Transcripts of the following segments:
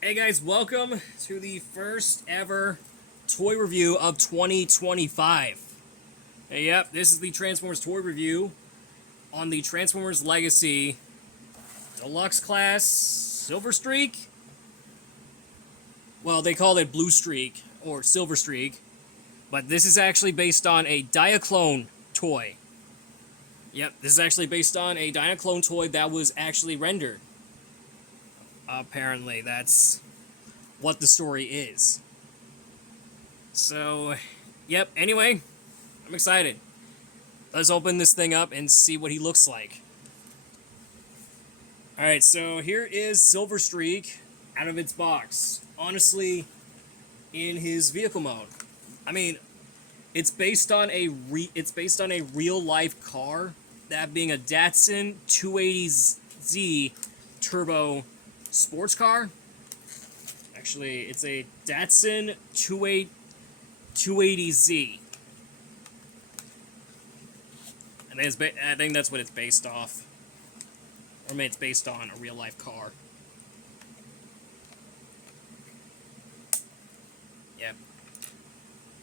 Hey guys, welcome to the first ever toy review of 2025. Hey, yep, this is the Transformers toy review on the Transformers Legacy Deluxe Class Silver Streak. Well, they call it Blue Streak or Silver Streak, but this is actually based on a Diaclone toy. Yep, this is actually based on a Diaclone toy that was actually rendered. Apparently, that's what the story is. So, yep, anyway, I'm excited. Let's open this thing up and see what he looks like. Alright, so here is Silver Streak out of its box. Honestly, in his vehicle mode. I mean, it's based on a real life car, that being a Datsun 280Z turbo sports car. Actually, it's a Datsun 280Z. I think that's what it's based off. Or I mean, it's based on a real life car. Yep.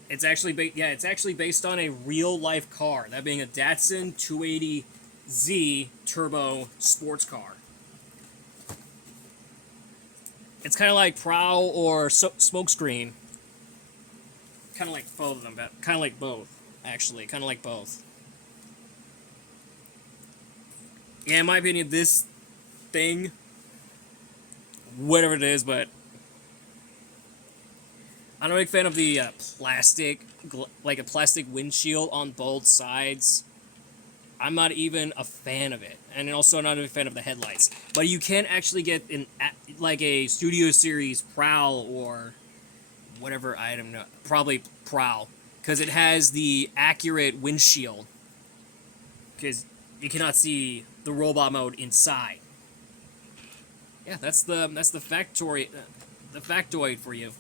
It's actually based on a real life car. That being a Datsun 280Z turbo sports car. It's kind of like Prowl or Smokescreen. Kind of like both of them, but kind of like both. Actually, kind of like both. Yeah, in my opinion, this thing, whatever it is, but I'm a big fan of the plastic, like a plastic windshield on both sides. I'm not even a fan of it, and also not a fan of the headlights. But you can actually get like a Studio Series Prowl or whatever item, probably Prowl, because it has the accurate windshield. Because you cannot see the robot mode inside. Yeah, that's the factoid for you.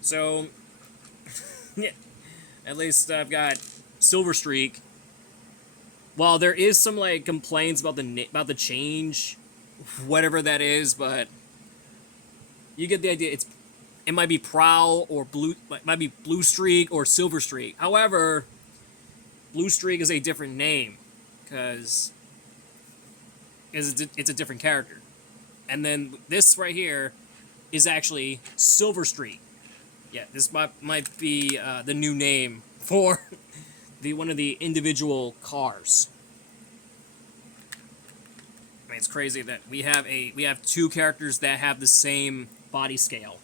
So, yeah, at least I've got Silver Streak. While there is some like complaints about the change, whatever that is, but you get the idea. It might be Prowl or Blue, it might be Blue Streak or Silver Streak. However, Blue Streak is a different name because it's a different character, and then this right here is actually Silver Streak. Yeah, this might be the new name for one of the individual cars. I mean, it's crazy that we have two characters that have the same body scale.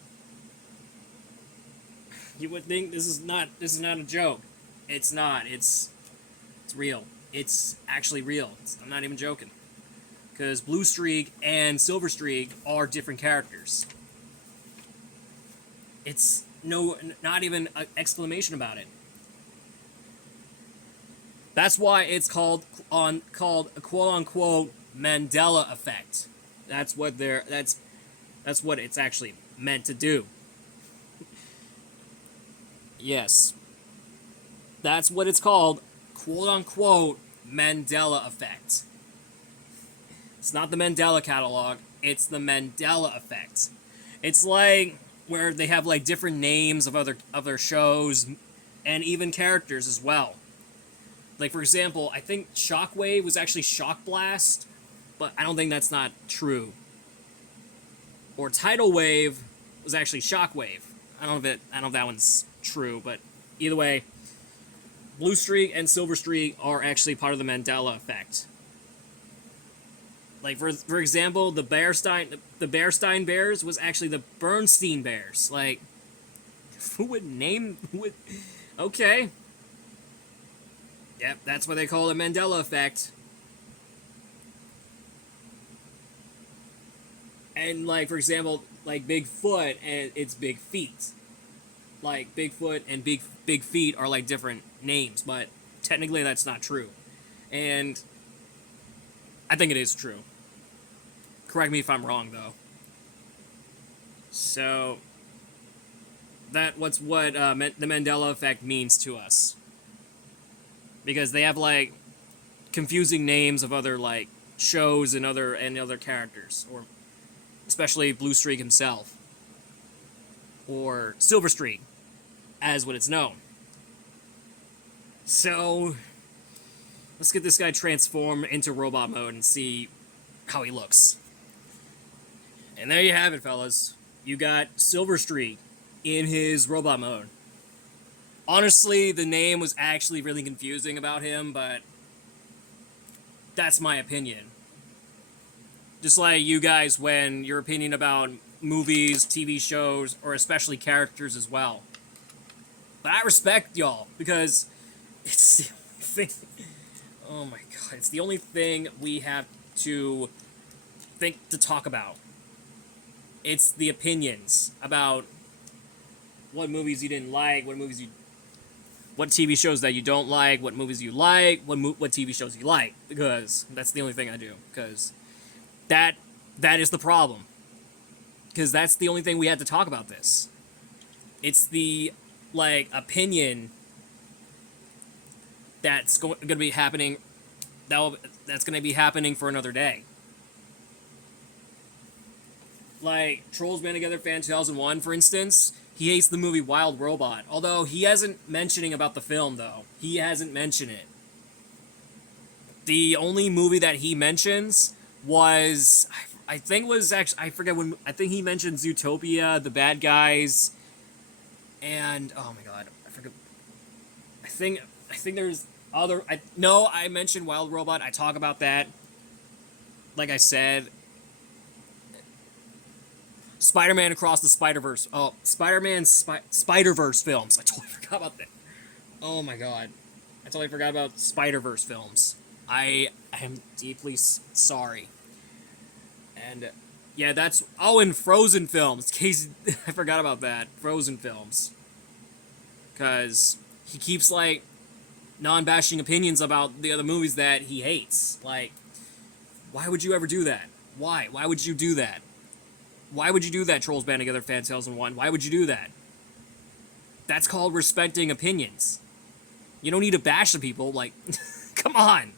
You would think this is not a joke. It's not. It's real. It's actually real. I'm not even joking. Because Blue Streak and Silver Streak are different characters. It's not even an exclamation about it. That's why it's called a quote unquote Mandela effect. That's what it's actually meant to do. Yes. That's what it's called, quote unquote Mandela effect. It's not the Mandela catalog, it's the Mandela effect. It's like where they have like different names of other shows and even characters as well. Like, for example, I think Shockwave was actually Shock Blast, but I don't think that's not true. Or Tidal Wave was actually Shockwave. I don't know if that one's true, but either way, Blue Streak and Silver Streak are actually part of the Mandela effect. Like, for example, the Bearstein Bears was actually the Bernstein Bears. Like, who would okay. Yep, that's what they call the Mandela effect. And, like, for example, like Bigfoot and its Big Feet. Like, Bigfoot and Big Feet are like different names, but technically that's not true. And I think it is true. Correct me if I'm wrong, though. So that's what the Mandela effect means to us, because they have like confusing names of other like shows and other characters, or especially Blue Streak himself, or Silverstreak, as what it's known. So, let's get this guy transformed into robot mode and see how he looks. And there you have it, fellas. You got Silverstreak in his robot mode. Honestly, the name was actually really confusing about him, but that's my opinion. Just like you guys, when your opinion about movies, TV shows, or especially characters as well. But I respect y'all, because it's the only thing... Oh my god, it's the only thing we have to talk about. It's the opinions about what movies you didn't like, what TV shows that you don't like, what movies you like, what TV shows you like, because that's the only thing I do, because that is the problem. Because that's the only thing we had to talk about this. It's the, opinion that's going to be happening, that's going to be happening for another day. Like, Trolls Band Together Fan 2001, for instance, he hates the movie Wild Robot. Although, he hasn't mentioning about the film, though. He hasn't mentioned it. The only movie that he mentions was... I think he mentions Zootopia, The Bad Guys, and... Oh my god, I forget... I think there's other... I mentioned Wild Robot, I talk about that. Like I said... Spider-Man Across the Spider-Verse. Oh, Spider-Verse films. I totally forgot about that. Oh my god. I totally forgot about Spider-Verse films. I am deeply sorry. And, yeah, that's... Oh, and Frozen films. In case I forgot about that. Frozen films. Because he keeps, non-bashing opinions about the other movies that he hates. Why would you ever do that? Why? Why would you do that? Why would you do that, Trolls Band Together Fan 2001? Why would you do that? That's called respecting opinions. You don't need to bash the people, come on.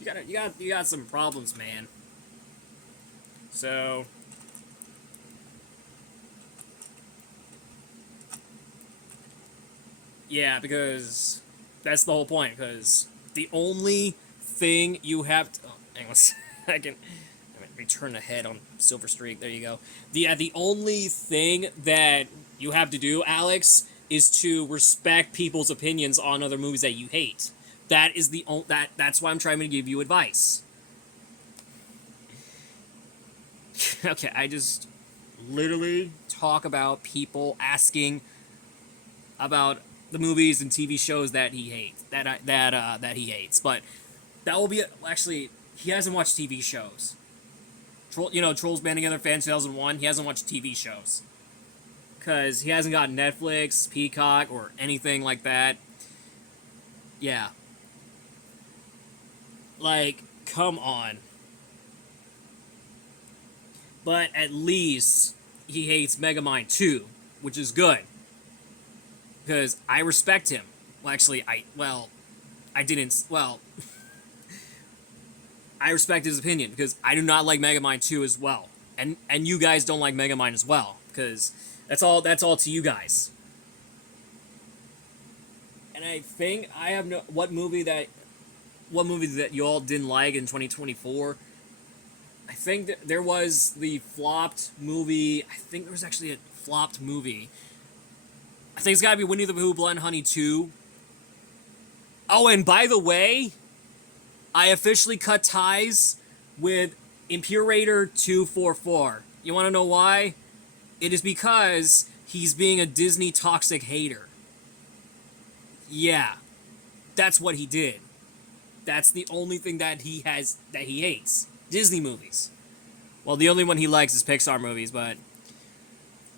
You got some problems, man. So... Yeah, because that's the whole point, because the only thing you have to... Oh, hang on a second. Return ahead on Silverstreak. There you go. The only thing that you have to do, Alex, is to respect people's opinions on other movies that you hate. That is that's why I'm trying to give you advice. Okay, I just literally talk about people asking about the movies and TV shows that he hates. That he hates. But that will be actually, he hasn't watched TV shows. Trolls Band Together Fan 2001, he hasn't watched TV shows. Because he hasn't got Netflix, Peacock, or anything like that. Yeah. Come on. But at least he hates Megamind 2, which is good. Because I respect him. Well, actually, I didn't, I respect his opinion, because I do not like Megamind 2 as well. And you guys don't like Megamind as well, because that's all to you guys. And I think I have what movie that you all didn't like in 2024. I think that there was the flopped movie. I think there was actually a flopped movie. I think it's gotta be Winnie the Pooh Blood and Honey 2. Oh, and by the way, I officially cut ties with Imperator 244. You want to know why? It is because he's being a Disney toxic hater. Yeah, that's what he did. That's the only thing that he hates. Disney movies. Well, the only one he likes is Pixar movies, but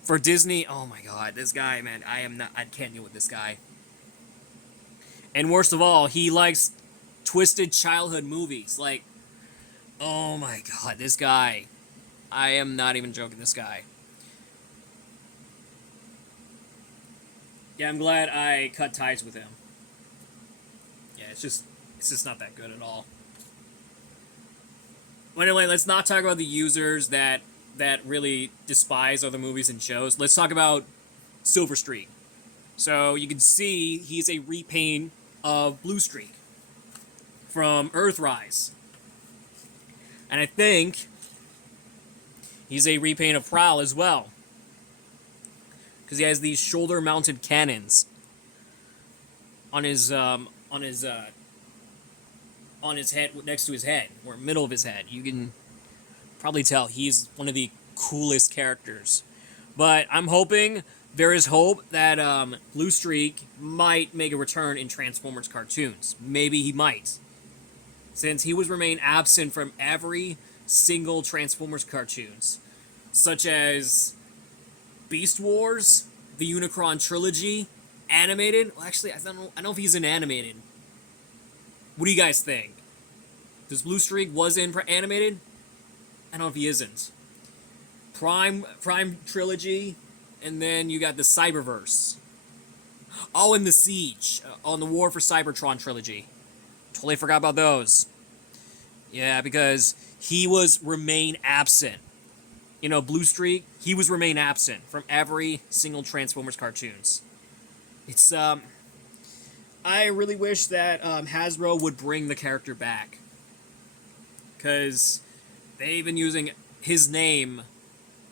for Disney, oh my god, this guy, man, I can't deal with this guy. And worst of all, he likes twisted childhood movies. Oh my god, this guy. I am not even joking, this guy. Yeah, I'm glad I cut ties with him. Yeah, it's just not that good at all. But anyway, let's not talk about the users that that really despise other movies and shows, let's talk about Silverstreak. So you can see he's a repaint of Blue Streak from Earthrise. And I think he's a repaint of Prowl as well. Because he has these shoulder-mounted cannons on his head, next to his head, or middle of his head. You can probably tell he's one of the coolest characters. But I'm hoping, there is hope that Blue Streak might make a return in Transformers cartoons. Maybe he might. Since he was remain absent from every single Transformers cartoons, such as Beast Wars, the Unicron trilogy, animated. Well, actually, I don't know if he's in animated. What do you guys think? Does Blue Streak was in animated? I don't know if he isn't. Prime trilogy, and then you got the Cyberverse. Oh, and the Siege on the War for Cybertron trilogy. Totally forgot about those. Yeah, because he remain absent. You know, Blue Streak, he remain absent from every single Transformers cartoons. It's, I really wish that Hasbro would bring the character back. Because they've been using his name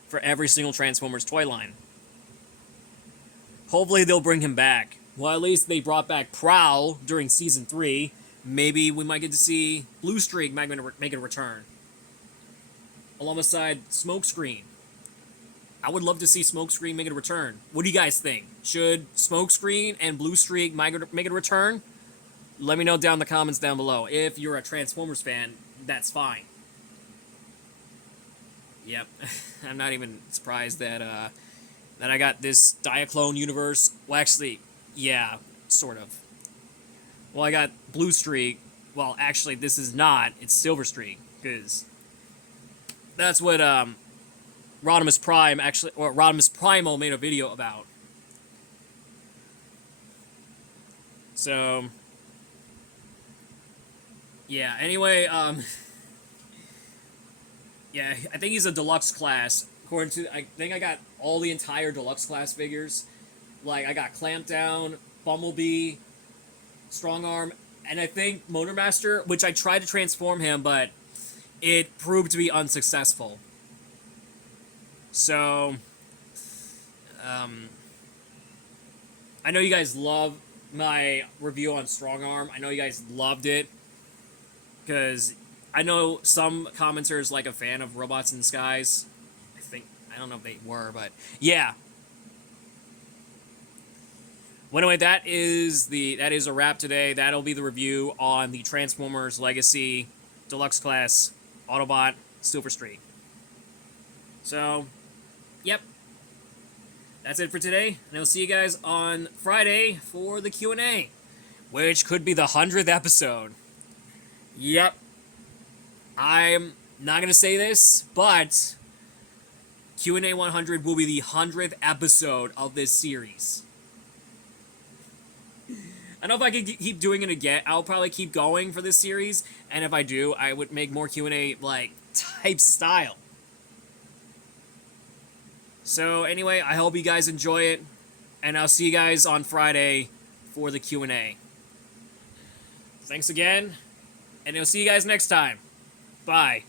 for every single Transformers toy line. Hopefully they'll bring him back. Well, at least they brought back Prowl during Season 3. Maybe we might get to see Blue Streak make a return. Alongside Smokescreen. I would love to see Smokescreen make a return. What do you guys think? Should Smokescreen and Blue Streak make a return? Let me know down in the comments down below. If you're a Transformers fan, that's fine. Yep. I'm not even surprised that I got this Diaclone universe. Well, actually, yeah, sort of. Well, I got Blue Streak. Well, actually, this is not. It's Silverstreak, because that's what Rodimus Prime actually, or Rodimus Primal made a video about. So, yeah. Anyway, yeah, I think he's a deluxe class. According to, I think I got all the entire deluxe class figures. Like, I got Clampdown, Bumblebee, Strong Arm, and I think Motormaster, which I tried to transform him, but it proved to be unsuccessful. So, I know you guys love my review on Strong Arm. I know you guys loved it, because I know some commenters like a fan of Robots in Disguise. I don't know if they were, but yeah. Well, anyway, that is a wrap today. That'll be the review on the Transformers Legacy Deluxe Class Autobot Silverstreak. So, yep. That's it for today, and I'll see you guys on Friday for the Q&A, which could be the 100th episode. Yep. I'm not going to say this, but Q&A 100 will be the 100th episode of this series. I don't know if I can keep doing it again. I'll probably keep going for this series, and if I do, I would make more Q&A, like, type style. So, anyway, I hope you guys enjoy it, and I'll see you guys on Friday for the Q&A. Thanks again, and I'll see you guys next time. Bye.